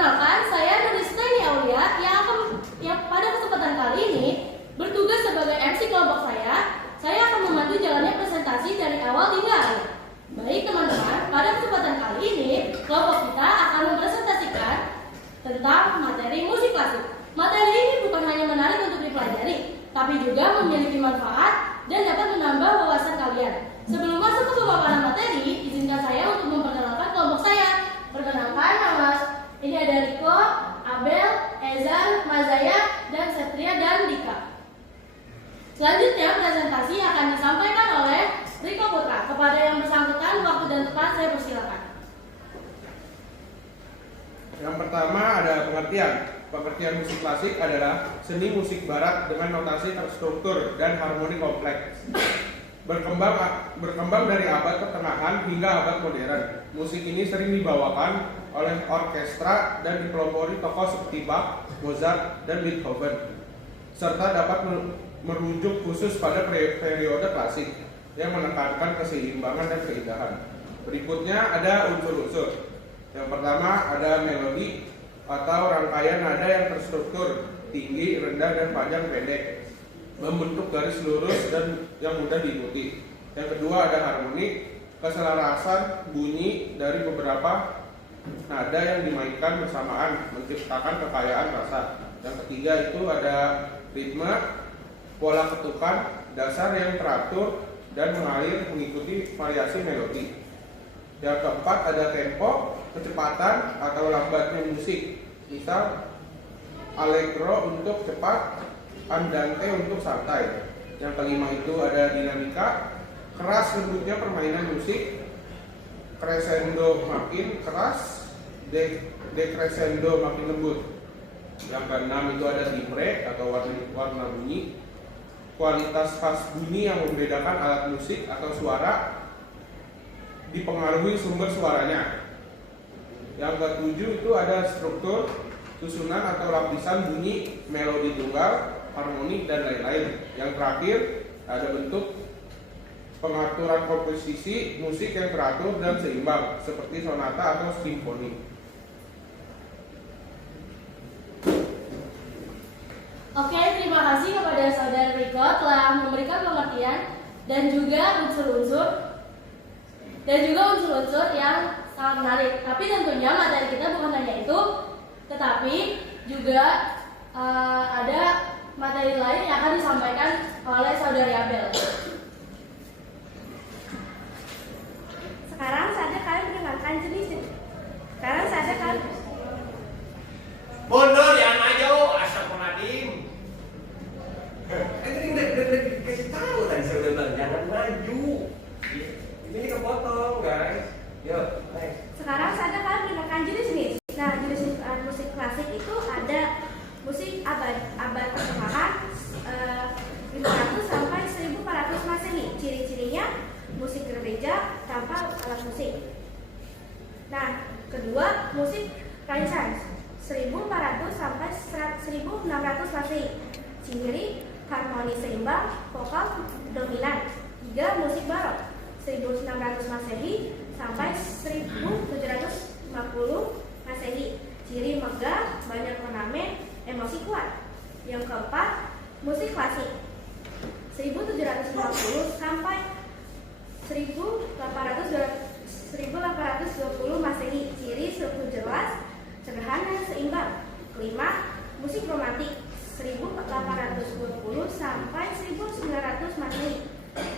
Perkenalkan, saya Nuristani Aulia yang pada kesempatan kali ini bertugas sebagai MC kelompok saya. Saya akan membantu jalannya presentasi dari awal hingga akhir. Baik teman-teman, pada kesempatan kali ini kelompok kita akan mempresentasikan tentang materi musik klasik. Materi ini bukan hanya menarik untuk dipelajari, tapi juga memiliki manfaat dan dapat menambah wawasan kalian. Sebelum masuk ke pemaparan materi, izinkan saya untuk memperkenalkan kelompok saya. Perkenalkan, nama ini ada Riko, Abel, Ezan, Mazaya, dan Setria dan Dika. Selanjutnya presentasi akan disampaikan oleh Riko Putra. Kepada yang bersangkutan, waktu dan tempat saya persilakan. Yang pertama ada pengertian. Pengertian musik klasik adalah seni musik barat dengan notasi terstruktur dan harmoni kompleks. Berkembang dari abad pertengahan hingga abad modern. Musik ini sering dibawakan oleh orkestra dan dipelopori tokoh seperti Bach, Mozart, dan Beethoven, serta dapat merujuk khusus pada periode klasik yang menekankan keseimbangan dan keindahan. Berikutnya ada unsur-unsur. Yang pertama ada melodi atau rangkaian nada yang terstruktur, tinggi, rendah, dan panjang pendek, membentuk garis lurus dan yang mudah diikuti. Yang kedua ada harmoni, keselarasan bunyi dari beberapa nada yang dimainkan bersamaan, menciptakan kekayaan rasa. Yang ketiga itu ada ritme, pola ketukan, dasar yang teratur dan mengalir mengikuti variasi melodi. Yang keempat ada tempo, kecepatan atau lambatnya musik. Misal allegro untuk cepat, andante untuk santai. Yang kelima itu ada dinamika, keras lembutnya permainan musik, crescendo makin keras, decrescendo makin lembut. Yang keenam itu ada timbre atau warna bunyi, kualitas khas bunyi yang membedakan alat musik atau suara dipengaruhi sumber suaranya. Yang ketujuh itu ada struktur, susunan atau lapisan bunyi, melodi tunggal, harmoni, dan lain-lain. Yang terakhir ada bentuk, pengaturan komposisi musik yang teratur dan seimbang seperti sonata atau simfoni. Oke, terima kasih kepada saudara Riko telah memberikan pengertian dan juga unsur-unsur yang sangat menarik. Tapi tentunya materi kita bukan hanya itu, tetapi juga ada materi lain yang akan disampaikan oleh saudari Abel. Sekarang saatnya kalian mendengarkan jenis. Sekarang saatnya kalian mundur yang maju, astagfirullahaladzim. Ini kasih tahu tadi saya udah bilang jangan maju. Ini kepotong guys. Yuk, next. Sekarang saatnya kalian mendengarkan jenis. Nah, jenis musik klasik itu ada musik abad pertengahan 500 sampai 1400 Masehi. Ciri-cirinya musik gereja tanpa alat musik. Nah, kedua musik Renaissance 1400 sampai 1600 Masehi. Ciri harmoni seimbang, vokal dominan. 3 musik barok 1600 Masehi sampai 1750 Masehi. Ciri megah, banyak ornamen, emosi kuat. Yang keempat, musik klasik 1750 sampai 1820 Masehi. Ciri struktur jelas, sederhana, seimbang. Kelima, musik romantik 1820 sampai 1900 Masehi.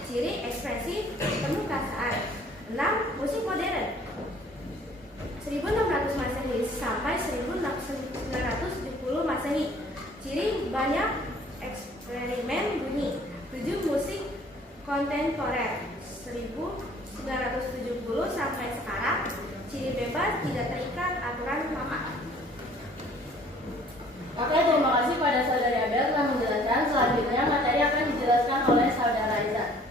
Ciri ekspresif, penuh perasaan. 6. Musik modern 1600 Masehi sampai 1970 Masehi. Ciri banyak eksperimen bunyi. 7. Musik kontemporer 1970 sampai sekarang. Ciri bebas, tidak terikat aturan lama. Oke, terima kasih pada saudari Abel telah menjelaskan. Selanjutnya materi akan dijelaskan oleh saudara Izan.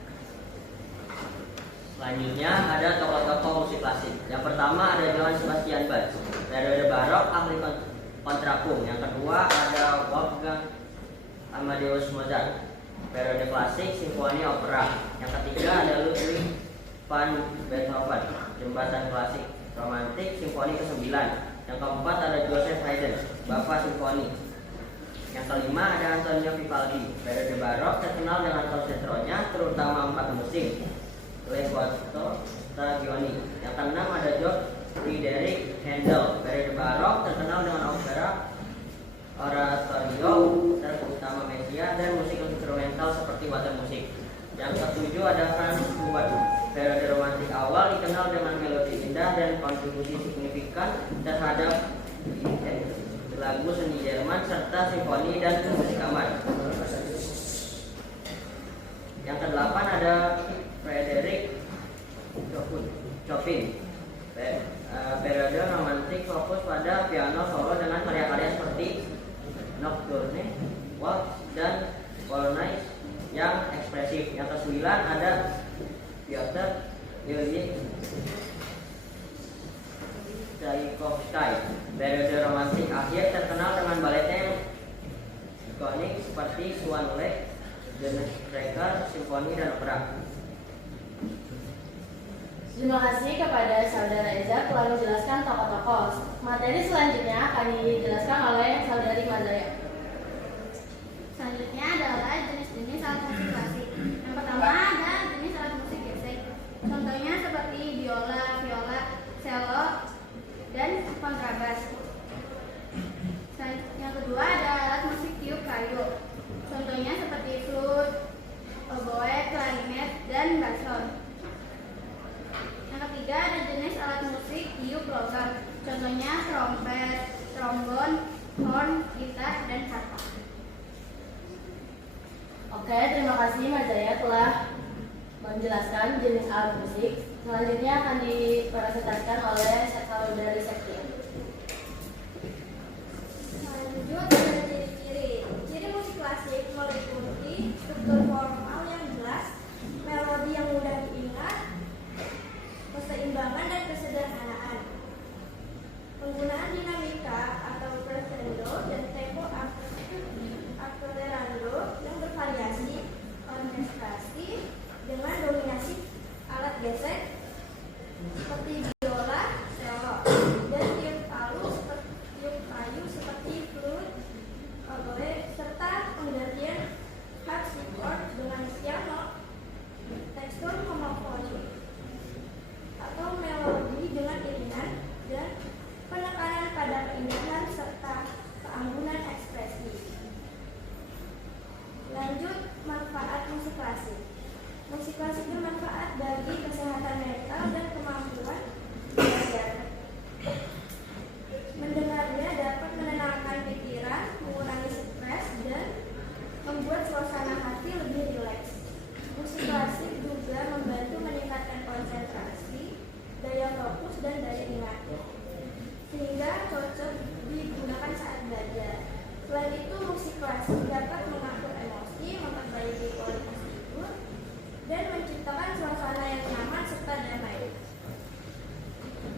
Selanjutnya ada tokoh-tokoh musik klasik. Yang pertama ada Johann Sebastian Bach, periode barok, ahli kontrapunkt. Yang kedua ada Wolfgang Amadeus Mozart, periode klasik, simfoni, opera. Yang ketiga ada Ludwig van Beethoven, jembatan klasik, romantik, simfoni ke-9. Yang keempat ada Joseph Haydn, Bapak Simfoni. Yang kelima ada Antonio Vivaldi, periode barok terkenal dengan konsertonya terutama 4 musim, Le Quattro Stagioni. Yang keenam ada George Friedrich Handel, periode barok terkenal dengan opera, oratorio, terutama Messia, dan musik instrumental seperti water musik. Yang ketujuh ada Franz Schubert, periode romantik awal dikenal dengan melodi indah dan kontribusi signifikan terhadap lagu seni Jerman serta simfoni dan musik kamar. Yang kedelapan ada Frederick Chopin, periode romantik fokus pada piano solo dengan karya-karya seperti Nocturne, Waltz, dan Polonaise yang ekspresif. Yang kesembilan ada Piotr Ilyich Tchaikovsky, periode romantik akhir terkenal dengan baletnya yang ikonik seperti Swan Lake, The Nutcracker, Simfoni, dan opera. Terima kasih kepada Saudara Eza telah menjelaskan tokoh-tokoh. Materi selanjutnya akan dijelaskan oleh Saudari Mazaya. Selanjutnya adalah jenis-jenis alat musik klasik. Yang pertama ada jenis alat musik gesek. Contohnya seperti biola, viola, cello, dan kontrabas. Yang kedua ada alat musik tiup kayu. Contohnya seperti flute, oboe, klarinet, dan basson. Yang ketiga ada jenis alat musik tiup logam. Contohnya trompet, trombon, horn, gitar, dan harpa. Oke, terima kasih Mas Jaya telah menjelaskan jenis alat musik. Selanjutnya akan dipresentasikan oleh Saudari Septia. Lanjut ada ciri-ciri. Ciri musik klasik meliputi struktur formal yang jelas, melodi yang mudah diingat, keseimbangan dan kesederhanaan. Penggunaan dinamika atau crescendo dan tempo accelerando yang bervariasi, orkestrasi dengan dominasi alat gesek seperti biola, cello, dan tiup kayu seperti flute, oboe, serta penggantian harpsichord dengan piano, tekstur homofonik atau melodi dengan iringan, dan penekanan pada keindahan serta keanggunan ekspresi. Lanjut, manfaat musik klasik. Musik klasik bermanfaat bagi kesehatan mental dan kemampuan belajar. Mendengarnya dapat menenangkan pikiran, mengurangi stres, dan membuat suasana hati lebih rileks. Musik klasik juga membantu meningkatkan konsentrasi, daya fokus, dan daya ingat, sehingga cocok digunakan saat belajar. Selain itu, musik klasik dapat mengatur emosi, memperbaiki kualitas tidur, dan menciptakan suasana yang nyaman serta damai.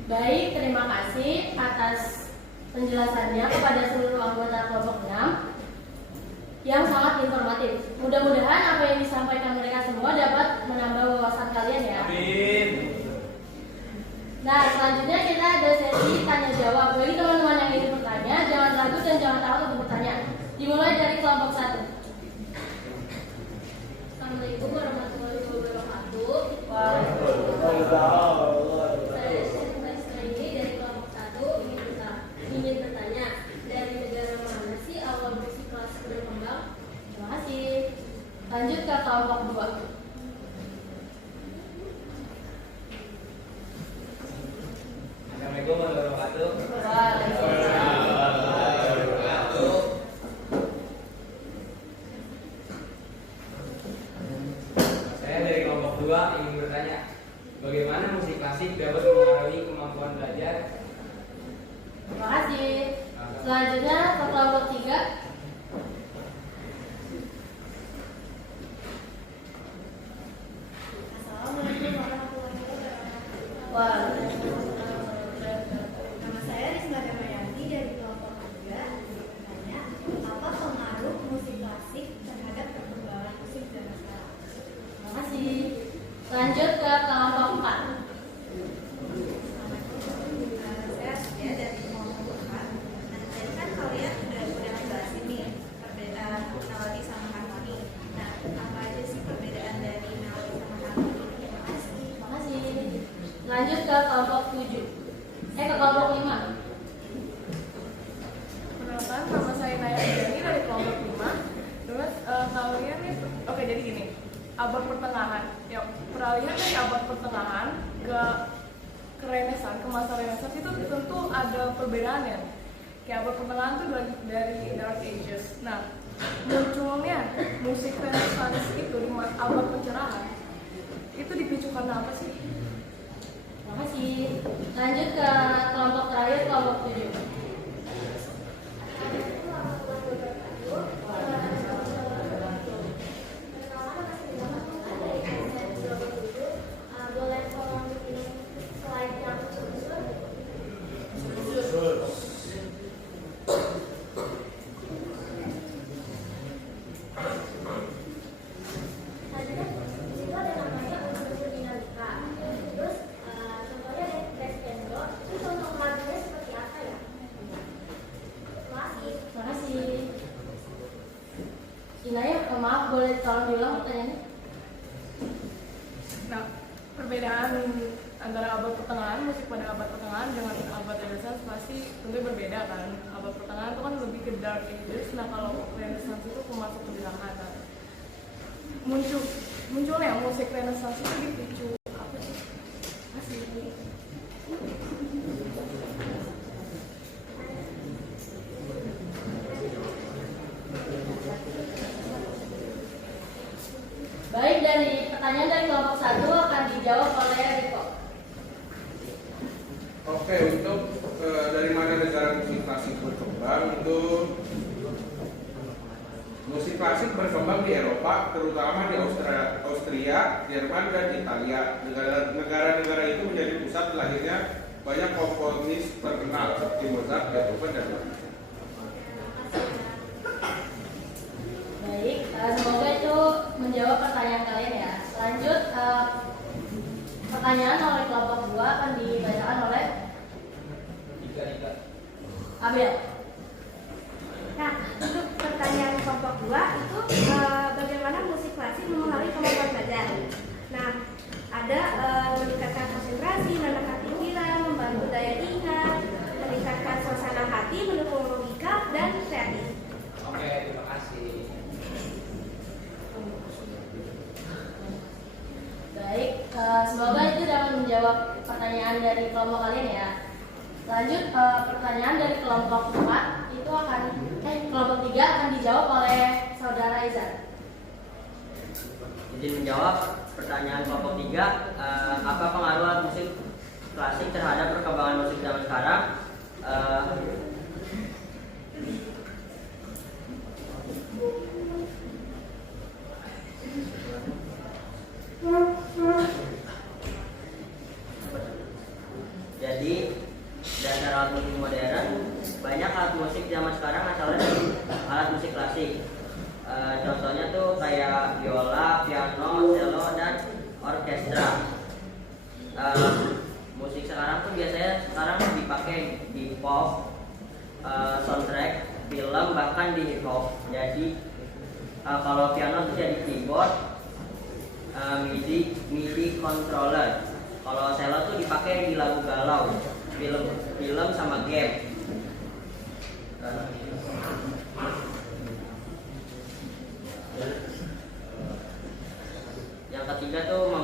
Baik, terima kasih atas penjelasannya kepada seluruh anggota kelompok 6 yang sangat informatif. Mudah-mudahan apa yang disampaikan mereka semua dapat menambah wawasan kalian ya. Amin. Nah, selanjutnya kita ada sesi tanya jawab. Bagi teman-teman yang ingin bertanya, jangan ragu dan jangan takut untuk bertanya. Dimulai dari kelompok 1. Assalamualaikum warahmatullahi wabarakatuh. Saya ini dari kelompok 1 ingin bertanya, dari negara mana sih awal musik klasik berkembang? Terima kasih. Lanjut ke kelompok 2. Assalamualaikum warahmatullahi wabarakatuh. Saya dari kelompok 2 ingin bertanya, bagaimana musik klasik dapat mempengaruhi kemampuan belajar? Terima kasih. Selanjutnya ke kelompok 3. Lanjut ke kelompok 7. Ke kelompok 5. Perkenalkan, nama saya Naya Dani dari kelompok 5. Terus kalian nih, oke jadi gini, abad pertengahan. Ya, peralihan dari abad pertengahan ke Renaissance, ke masa Renaissance itu tentu ada perbedaannya. Kayak abad pertengahan itu dari Dark Ages. Nah, munculnya musik Renaissance itu di abad pencerahan itu dipicu karena apa sih? Makasih. Lanjut ke kelompok terakhir, kelompok 7. Boleh tolong bikin slide yang susun? Itu ada namanya unsur dinamika. Terus contohnya ada crescendo. Itu contoh lagunya seperti apa ya? Masih. Makasih. Inaya, maaf boleh tolong diulang pertanyaannya? Nah, perbedaan antara abad pertengahan, musik pada abad pertengahan dengan abad Renaissance pasti tentu berbeda kan. Abad pertengahan itu kan lebih ke Dark Ages, nah kalau Renaissance itu masuk ke belakang. Nah, munculnya musik Renaissance itu dipicu apa sih? Masih. Baik, dari pertanyaan dari kelompok 1 akan dijawab oleh Riko. Oke, untuk dari mana negara musik klasik berkembang, itu musik klasik berkembang di Eropa, terutama di Austria, Jerman, dan Italia. Negara-negara itu menjadi pusat lahirnya banyak komponis terkenal seperti Mozart, Beethoven, dan lain-lain. Baik, semoga itu menjawab pertanyaan kalian ya. Lanjut, pertanyaan oleh kelompok 2 akan dibacakan oleh Abel. Nah, untuk pertanyaan kelompok 2 itu bagaimana musik klasik mempengaruhi kemampuan belajar. Nah, ada meningkatkan konsentrasi, menenangkan pikiran, membantu daya ingat, meningkatkan suasana hati, mendukung logika dan kreatif. Oke, terima kasih. Baik, semoga itu dapat menjawab pertanyaan dari kelompok kalian ya. Lanjut, pertanyaan dari kelompok 4 itu akan kelompok 3 akan dijawab oleh saudara Izan. Izin menjawab pertanyaan kelompok 3, apa pengaruh alat musik klasik terhadap perkembangan musik zaman sekarang? Jadi dasar alat musik modern, banyak alat musik zaman sekarang asalnya dari alat musik klasik. Contohnya tuh kayak biola, piano, cello, dan orkestra. Musik sekarang tuh biasanya sekarang dipakai di pop, soundtrack, film, bahkan di hip hop. Jadi kalau piano tuh jadi keyboard, MIDI controller. Kalau cello tuh dipakai di lagu galau, film sama game. Yang ketiga tuh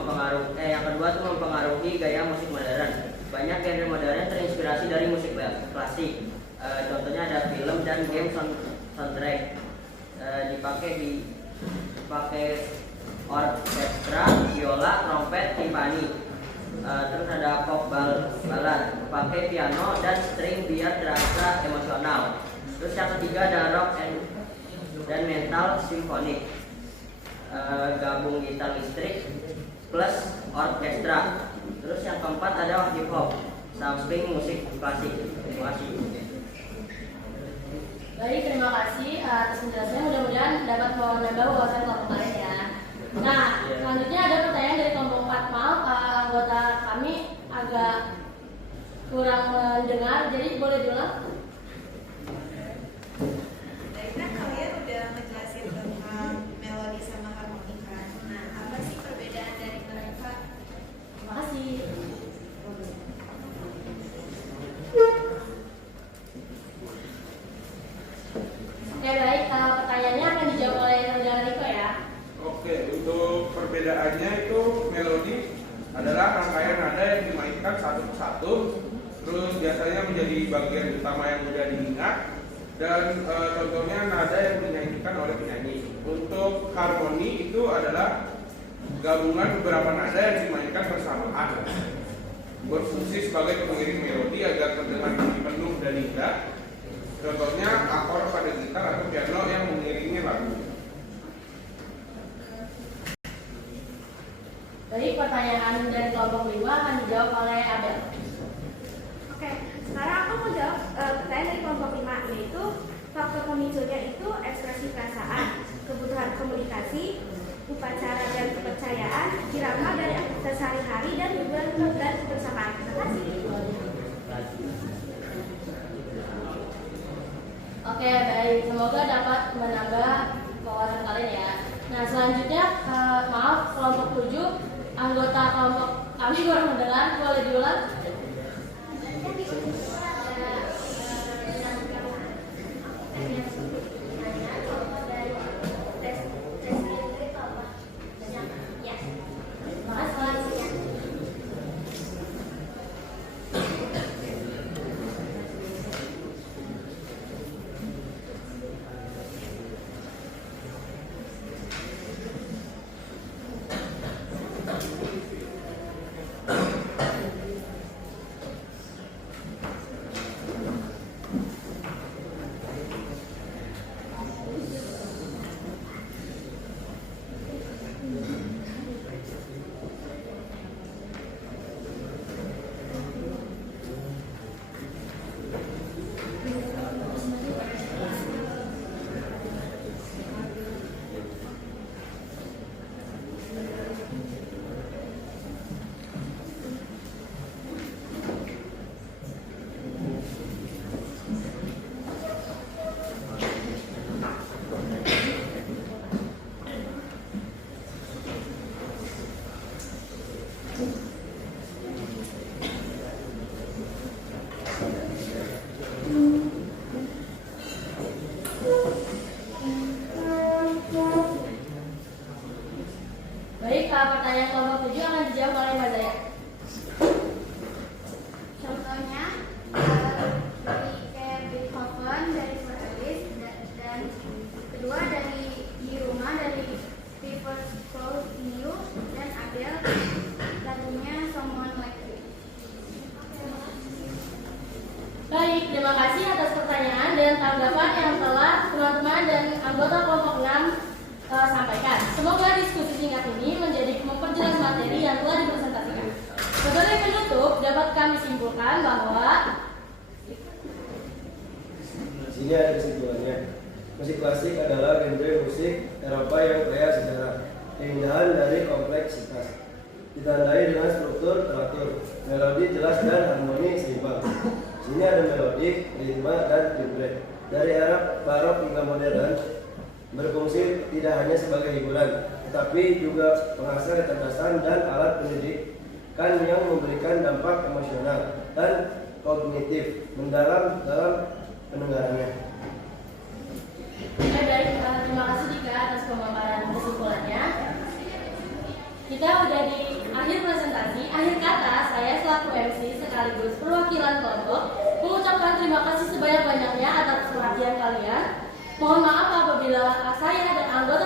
yang kedua tuh mempengaruhi gaya musik modern. Banyak genre modern terinspirasi dari musik klasik. Contohnya ada film dan game soundtrack. Dipakai orkestra, biola, trompet, timpani. Terus ada pop ballad, pakai piano dan string biar terasa emosional. Terus yang ketiga ada rock dan metal simfonik, gabung gitar listrik plus orkestra. Terus yang keempat ada hip hop, samping musik klasik. Terima kasih. Baik, terima kasih atas penjelasannya. Mudah-mudahan dapat menambah wawasan kelompok kalian ya. Nah, selanjutnya ada pertanyaan dari kelompok 4. Maaf, anggota kami agak kurang mendengar, jadi boleh diulang? Tadi kan kalian udah ngejelasin tentang melodi sama harmoni kan. Nah, apa sih perbedaan dari mereka? Terima kasih. perbedaannya itu melodi adalah rangkaian nada yang dimainkan satu persatu, terus biasanya menjadi bagian utama yang mudah diingat, dan contohnya nada yang dinyanyikan oleh penyanyi. Untuk harmoni itu adalah gabungan beberapa nada yang dimainkan bersamaan, berfungsi sebagai pengiring melodi agar terdengar penuh dan indah. Contohnya akor pada gitar atau piano yang mengiringi lagu. Baik, pertanyaan dari kelompok 5 akan dijawab oleh Abel. Oke, sekarang aku mau jawab pertanyaan dari kelompok 5, yaitu faktor pemicunya itu ekspresi perasaan, kebutuhan komunikasi, upacara dan kepercayaan, irama dari aktivitas sehari-hari, dan hubungan dan kebersamaan. Terima kasih. Oke, baik. Semoga dapat menambah wawasan kalian ya. Nah, selanjutnya maaf kelompok 7, anggota kelompok kami kurang mendengar, boleh diulang? Baik, pertanyaan kelompok 7 akan dijawab oleh Mbak Zaya. Contohnya dari kayak Beethoven dari Alice, dan kedua dari Di Rumah dari People Close New, dan Adele lagunya Someone Like You. Baik, terima kasih atas pertanyaan dan tanggapan yang telah teman-teman dan anggota kelompok 6 sampaikan. Semoga diskusi singkat ini menjadi memperjelas materi yang telah dipresentasikan. Sebagai penutup, dapat kami simpulkan bahwa sini ada kesimpulannya. Musik klasik adalah genre musik Eropa yang kaya sejarah, keindahan dari kompleksitas, ditandai dengan struktur teratur, melodi jelas dan harmoni seimbang. Sini ada melodi, ritme, dan timbre. Dari era barok hingga modern, berfungsi tidak hanya sebagai hiburan, tetapi juga pengasah kecerdasan dan alat pendidikan yang memberikan dampak emosional dan kognitif mendalam dalam pendengarannya. baik, terima kasih Dika atas pemaparan kesimpulannya. Kita udah di akhir presentasi. Akhir kata, saya selaku MC sekaligus perwakilan kelompok mengucapkan terima kasih sebanyak-banyaknya atas perhatian kalian. Mohon maaf apabila saya dan anggota